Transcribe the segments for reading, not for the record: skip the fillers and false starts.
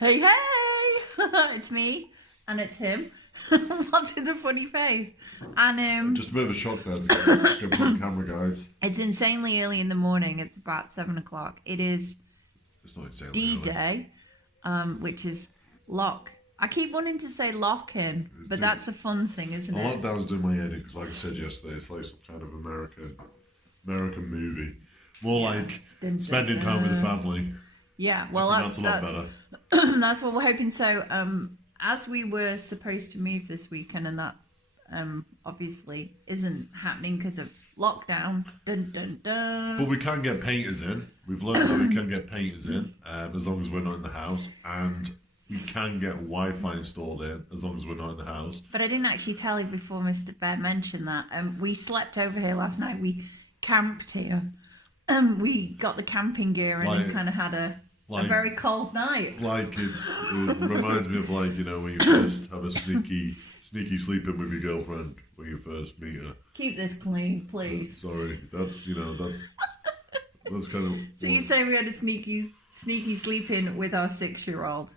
Hey, hey! It's me, and it's him. What's with the funny face? And Just a bit of a shock there to get on camera, guys. it's insanely early in the morning. It's about 7 o'clock. It is It's not insanely D-Day, which is lock. I keep wanting to say lock-in, but that's a fun thing, isn't A it? lockdown's doing my head in because, like I said yesterday, it's like some kind of American movie. More like spending time with the family. Yeah, well, that's a lot better. That's what we're hoping. So, as we were supposed to move this weekend, and that obviously isn't happening because of lockdown. Dun dun dun. But we can get painters in. We've learned that we can get painters in as long as we're not in the house, and we can get Wi-Fi installed in as long as we're not in the house. But I didn't actually tell you before Mr. Bear mentioned that. We slept over here last night. We camped here. We got the camping gear and we kind of had a very cold night. Like it reminds me of when you first have a sneaky sleep in with your girlfriend when you first meet her. Keep this clean, please. Sorry, that's kind of. So you say we had a sneaky sleep in with our 6-year-old?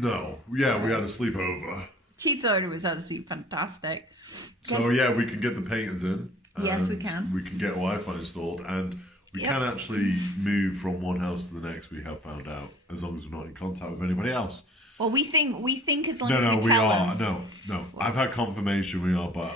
No, yeah, we had a sleepover. She thought it was absolutely fantastic. So yeah, we can get the painters in. Yes, we can. We can get Wi-Fi installed, and we can actually move from one house to the next. We have found out, as long as we're not in contact with anybody else. Well, we think as long as we tell them. No. I've had confirmation we are, but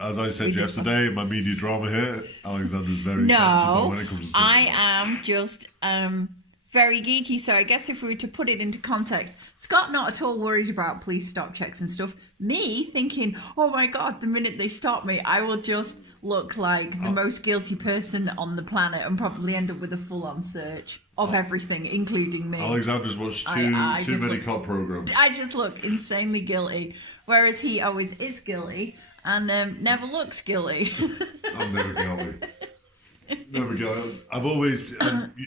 as I said yesterday, my media drama here, Alexandra's very sensible when it comes to I am just very geeky. So I guess if we were to put it into context, Scott not at all worried about police stop checks and stuff. Me thinking, oh my God, the minute they stop me, I will just look like the most guilty person on the planet and probably end up with a full-on search of everything, including me. Alexandra's watched too many cop programs. I just look insanely guilty, whereas he always is guilty and never looks guilty. I'm never guilty. Never guilty. I've always.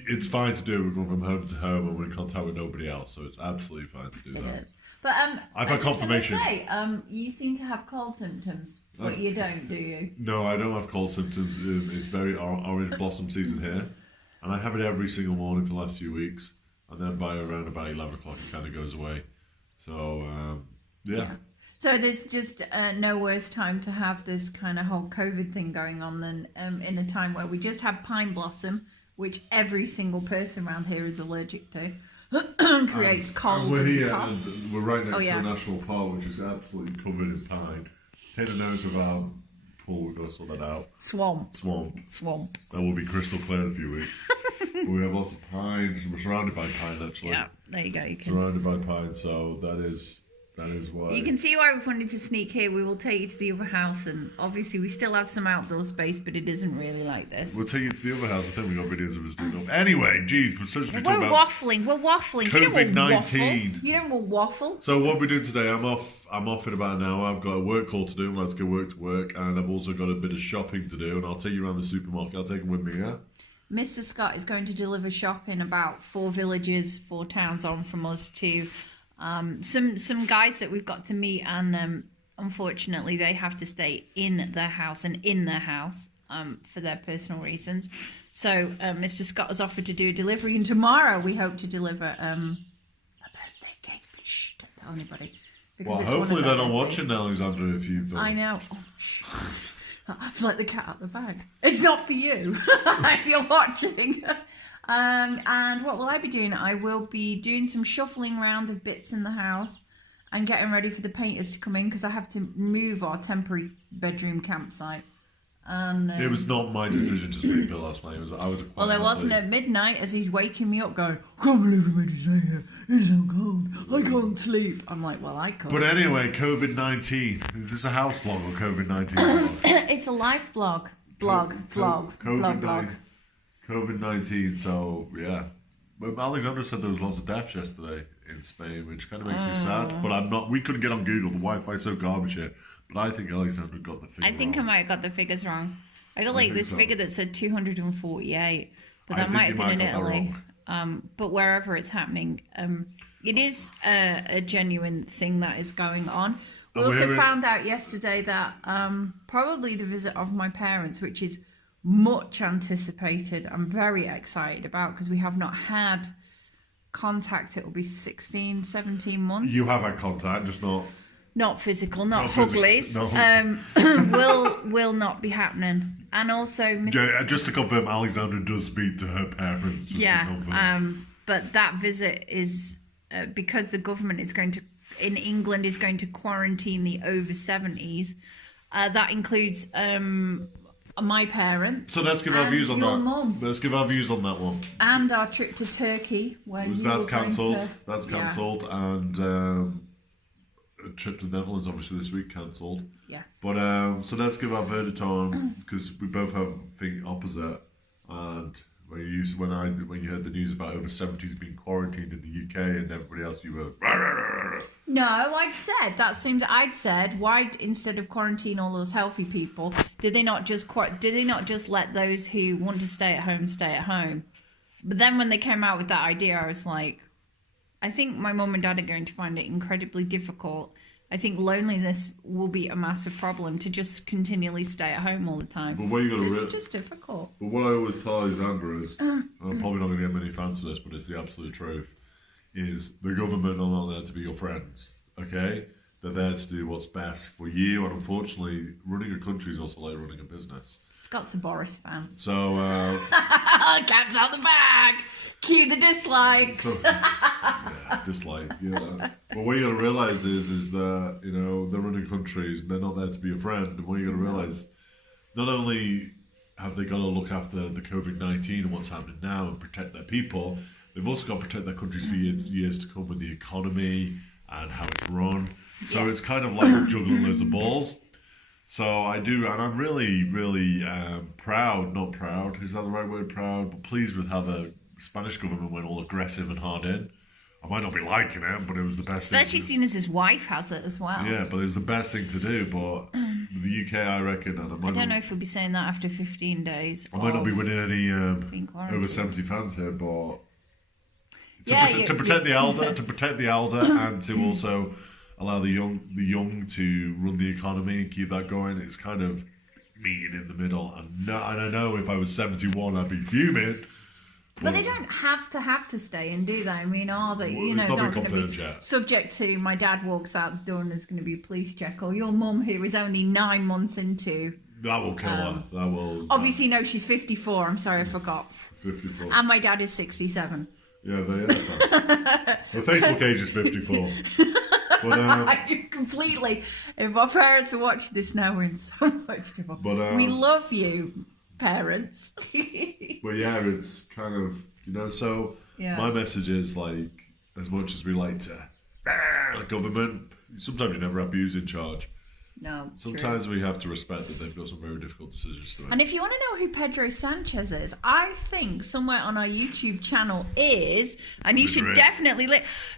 It's fine to do it. We go from home to home and we're in contact with nobody else, so it's absolutely fine to do that. But I've had confirmation. You seem to have cold symptoms, but you don't, do you? No, I don't have cold symptoms. It's very orange blossom season here, and I have it every single morning for the last few weeks, and then by around about 11 o'clock it kind of goes away. So yeah. So there's just no worse time to have this kind of whole COVID thing going on than in a time where we just have pine blossom, which every single person around here is allergic to. Creates cold and cough. We're right next to a national park, which is absolutely covered in pine. Take the nose of our pool, we've got to sort that out. Swamp. That will be crystal clear in a few weeks. But we have lots of pine. We're surrounded by pine, actually. Yeah, there you go. Surrounded by pine, so that is why. You can see why we've wanted to sneak here. We will take you to the other house, and obviously we still have some outdoor space, but it isn't really like this. We'll take you to the other house. I think we got videos of us doing it. Anyway, geez, we're supposed to be talking about waffling. We're waffling. COVID-19. You don't want waffle. So what we're doing today, I'm off in about an hour. I've got a work call to do. I'm allowed to go work to work, and I've also got a bit of shopping to do, and I'll take you around the supermarket. I'll take them with me, yeah? Mr. Scott is going to deliver shop in about 4 towns on from us to some guys that we've got to meet, and unfortunately they have to stay in their house for their personal reasons. So Mr. Scott has offered to do a delivery, and tomorrow we hope to deliver a birthday cake. But shh, don't tell anybody. Well, hopefully they're not watching, Alexandra, if you've... I know. I've let the cat out the bag. It's not for you if you're watching. And what will I be doing? I will be doing some shuffling around of bits in the house and getting ready for the painters to come in, because I have to move our temporary bedroom campsite. And it was not my decision to sleep here last night. Well, it wasn't at midnight as he's waking me up going, I can't believe we made you stay here. It's so cold. I can't sleep. I'm like, well, I can't. But anyway, COVID-19. Is this a house vlog or COVID-19 vlog? It's a life blog. Blog. COVID-19, so yeah. But Alexandra said there was lots of deaths yesterday in Spain, which kind of makes me sad. But we couldn't get on Google. The Wi-Fi's so garbage here. But I think Alexandra got the figure wrong. I think I might have got the figures wrong. I got this figure that said 248, but that might have been in Italy. But wherever it's happening, it is a genuine thing that is going on. We also found out yesterday that probably the visit of my parents, which is much anticipated, I'm very excited about, because we have not had contact, it will be 16, 17 months. You have had contact, just not physical, not hugglies. Will not be happening. And also, just to confirm, Alexandra does speak to her parents. But that visit is because the government in England is going to quarantine the over 70s. That includes my parents. So let's give our views on that. Mum. Let's give our views on that one. And our trip to Turkey, that's cancelled. That's cancelled, and a trip to the Netherlands, obviously this week, cancelled. Yes. But so let's give our verdict on, because we both have think opposite. And when you heard the news about over 70s being quarantined in the UK and everybody else, you were. No, I'd said why, instead of quarantine all those healthy people, did they not just let those who want to stay at home? But then when they came out with that idea, I was like, I think my mum and dad are going to find it incredibly difficult. I think loneliness will be a massive problem to just continually stay at home all the time. But what you got to it's just difficult. But what I always tell Alexandra is, I'm probably not going to get many fans for this, but it's the absolute truth, is the government are not there to be your friends, okay? They're there to do what's best for you, and unfortunately, running a country is also like running a business. Scott's a Boris fan. So, cat's out the bag! Cue the dislikes! Dislike, yeah. But what you got to realise is that, they're running countries, they're not there to be a friend, and what you got to realise, not only have they got to look after the COVID-19 and what's happening now and protect their people, they've also got to protect their countries for years to come with the economy and how it's run. So it's kind of like juggling loads of balls. So I do, and I'm really, really proud, not proud, is that the right word, proud, but pleased with how the Spanish government went all aggressive and hard in. I might not be liking it, but it was the best Especially seeing as his wife has it as well. Yeah, but it was the best thing to do, but the UK, I reckon... And I don't know if we'll be saying that after 15 days. I might not be winning any over 70 fans here, but... To protect the elder, and to also allow the young to run the economy and keep that going, it's kind of meeting in the middle. And I know if I was 71, I'd be fuming. But they don't have to stay in, do they? I mean, are they? It's not been confirmed yet. Subject to my dad walks out the door and there's going to be a police check, or your mum, who is only 9 months into. That will kill her. That will. Obviously, no, she's 54. I'm sorry, I forgot. 54. And my dad is 67. Yeah, they are. The Facebook age is 54. But, completely. If my parents are watching this now, we're in so much trouble. But we love you, parents. But yeah, it's kind of, so my message is, like, as much as we like to the government, sometimes you never have views in charge. No. Sometimes we have to respect that they've got some very difficult decisions to make. And if you want to know who Pedro Sanchez is, I think somewhere on our YouTube channel is, and you should definitely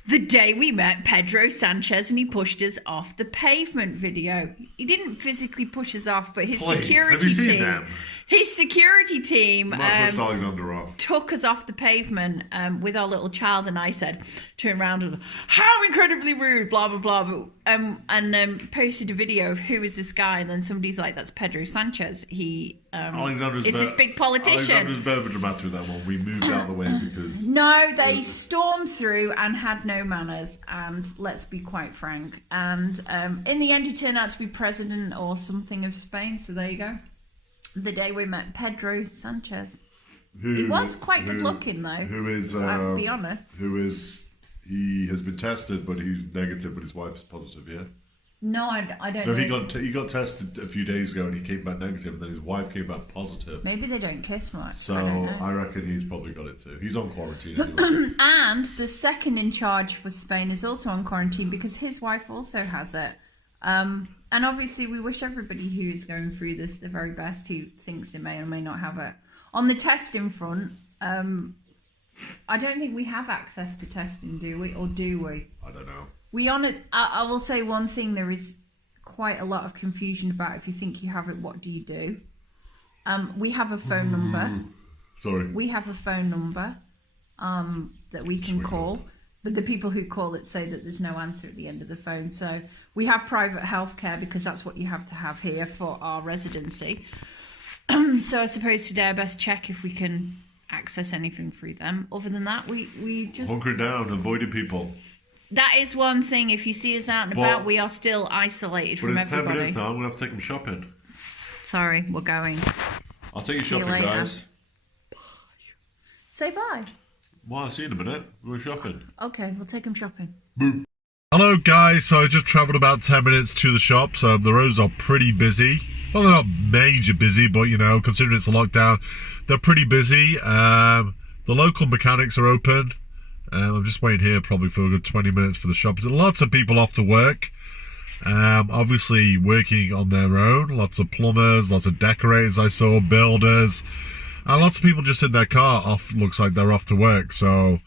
the day we met Pedro Sanchez and he pushed us off the pavement video. He didn't physically push us off, but his security team pushed Alexandra off. Took us off the pavement with our little child, and I said, turn around and, how incredibly rude, blah, blah, blah, and posted a video of who is this guy, and then somebody's like, that's Pedro Sanchez. He is this big politician. Alexandra's a bit of a dramatic through that one. We moved out of the way because... No, they stormed through and had no manners, and let's be quite frank. And in the end, he turned out to be president or something of Spain, so there you go. The day we met Pedro Sanchez. He was quite good looking, though. I'll be honest. He has been tested, but he's negative, but his wife is positive, yeah? No, I don't know. He got tested a few days ago and he came back negative, and then his wife came back positive. Maybe they don't kiss much. So I reckon he's probably got it too. He's on quarantine anyway. And the second in charge for Spain is also on quarantine because his wife also has it. And obviously we wish everybody who is going through this the very best, who thinks they may or may not have it. On the testing front, I don't think we have access to testing, do we? Or do we? I don't know. I will say one thing, there is quite a lot of confusion about if you think you have it, what do you do? We have a phone number. Sorry. We have a phone number that we can call. But the people who call it say that there's no answer at the end of the phone. So we have private healthcare because that's what you have to have here for our residency. So I suppose today I best check if we can access anything through them. Other than that, we just hunker down, avoiding people. That is one thing. If you see us out and about, we are still isolated from everybody. But it's 10 minutes now. I'm going to have to take them shopping. Sorry, we're going. I'll take you shopping, guys. Bye. Say bye. Well, I'll see you in a minute. We're shopping. Okay, we'll take them shopping. Boom. Hello, guys. So I just travelled about 10 minutes to the shops. The roads are pretty busy. Well, they're not major busy, but, you know, considering it's a lockdown, they're pretty busy. The local mechanics are open. I'm just waiting here probably for a good 20 minutes for the shops. There's lots of people off to work. Obviously working on their own. Lots of plumbers, lots of decorators I saw, builders. And lots of people just in their car off. Looks like they're off to work. So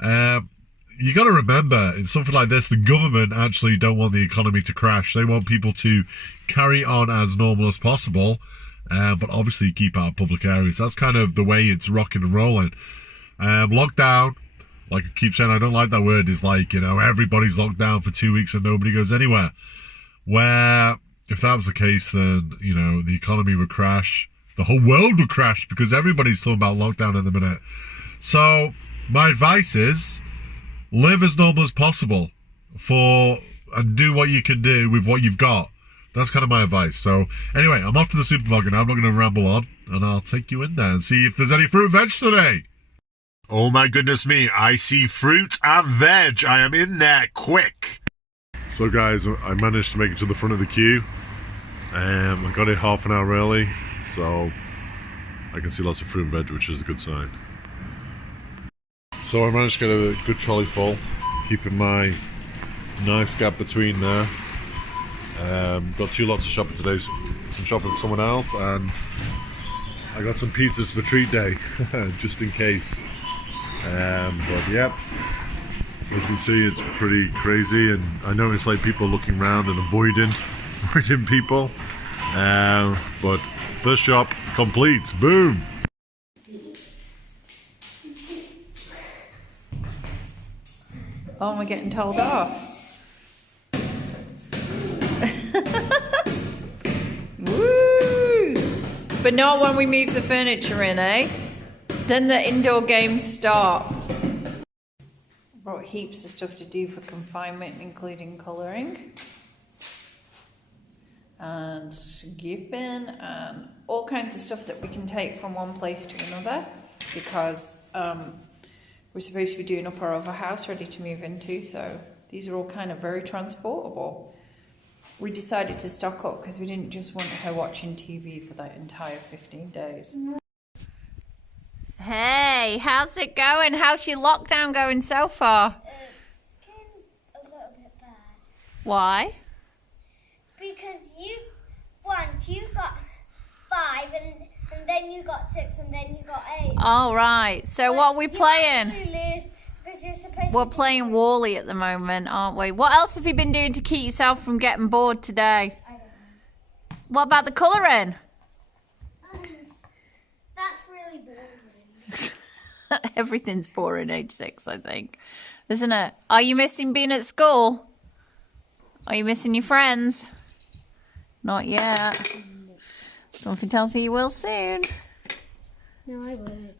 you got to remember, in something like this, the government actually don't want the economy to crash. They want people to carry on as normal as possible. But obviously keep out of public areas. That's kind of the way it's rocking and rolling. Lockdown. Like I keep saying, I don't like that word, is like, you know, everybody's locked down for 2 weeks and nobody goes anywhere. Where, if that was the case, then, you know, the economy would crash. The whole world would crash because everybody's talking about lockdown at the minute. So, my advice is, live as normal as possible and do what you can do with what you've got. That's kind of my advice. So, anyway, I'm off to the supermarket now. I'm not going to ramble on, and I'll take you in there and see if there's any fruit and veg today. Oh my goodness me, I see fruit and veg. I am in there quick. So guys, I managed to make it to the front of the queue. I got it half an hour early, so I can see lots of fruit and veg, which is a good sign. So I managed to get a good trolley full, keeping my nice gap between there. Got 2 lots of shopping today, some shopping for someone else, and I got some pizzas for treat day, just in case. But yep, as you can see, it's pretty crazy, and I know it's like people looking around and avoiding people. But first shop complete. Boom. Oh, we're getting told off. Woo! But not when we move the furniture in, eh? Then the indoor games start. Brought heaps of stuff to do for confinement, including colouring and skipping and all kinds of stuff that we can take from one place to another, because we're supposed to be doing up our other house ready to move into, so these are all kind of very transportable. We decided to stock up because we didn't just want her watching TV for that entire 15 days. Hey, how's it going? How's your lockdown going so far? It's kind of a little bit bad. Why? Because you got 5 and then you got 6 and then you got 8. Oh, right. So what are we playing? We're playing Wall-E at the moment, aren't we? What else have you been doing to keep yourself from getting bored today? I don't know. What about the colouring? That's really boring. Everything's boring age 6, I think. Isn't it? Are you missing being at school? Are you missing your friends? Not yet. Something tells me you will soon. No, I won't.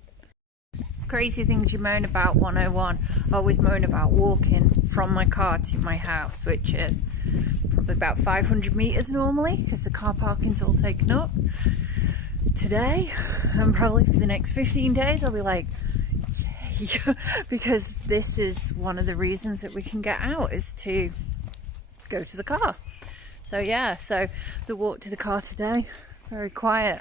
Crazy things you moan about 101. I always moan about walking from my car to my house, which is probably about 500 metres normally, because the car parking's all taken up. Today, and probably for the next 15 days, I'll be like, yay, because this is one of the reasons that we can get out, is to go to the car. So yeah, so the walk to the car today, very quiet.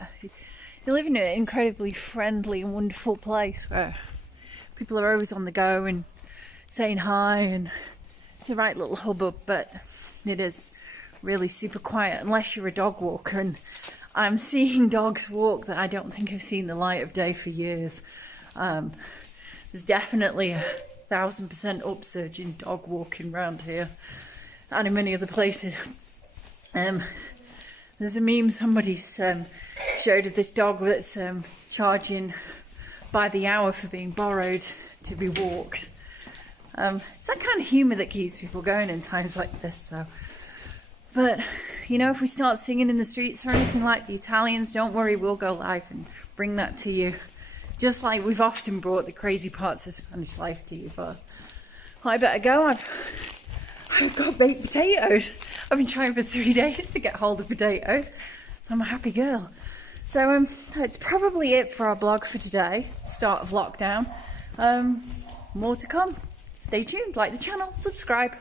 You live in an incredibly friendly and wonderful place where people are always on the go and saying hi, and it's a right little hubbub, but it is really super quiet unless you're a dog walker, and I'm seeing dogs walk that I don't think have seen the light of day for years. There's definitely a 1000% upsurge in dog walking around here and in many other places. There's a meme somebody's showed of this dog that's charging by the hour for being borrowed to be walked. It's that kind of humour that keeps people going in times like this. So, but you know, if we start singing in the streets or anything like the Italians, don't worry, we'll go live and bring that to you just like we've often brought the crazy parts of Spanish life to you. But I better go. I've got baked potatoes. I've been trying for 3 days to get hold of potatoes, so I'm a happy girl. So it's probably it for our blog for today, start of lockdown. More to come. Stay tuned, like the channel, subscribe.